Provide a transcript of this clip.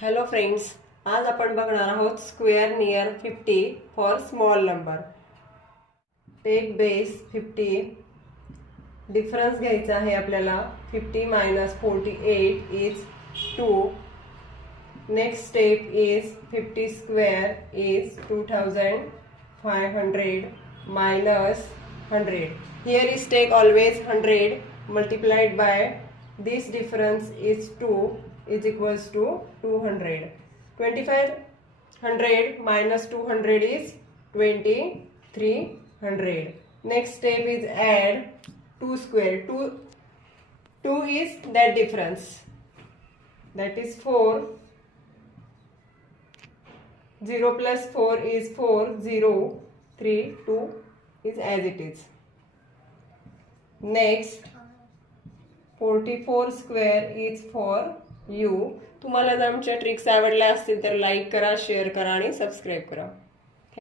Hello friends, आज आपण बघणार आहोत square near 50 for small number. Take base 50. Difference घ्यायचा आहे आपल्याला. 50 minus 48 is 2. Next step is 50 square is 2500 minus 100. Here is take always 100 multiplied by this difference is 2 is equals to 200. 2500 minus 200 is 2300. Next step is add 2 square. 2 is that difference, that is 4. 0 plus 4 is 4. 0 3 2 is as it is. Next 44 square is for you. तुम्हाला जर आमच्या ट्रिक्स आवडल्या असतील तर लाईक करा, शेअर करा आणि सबस्क्राईब करा.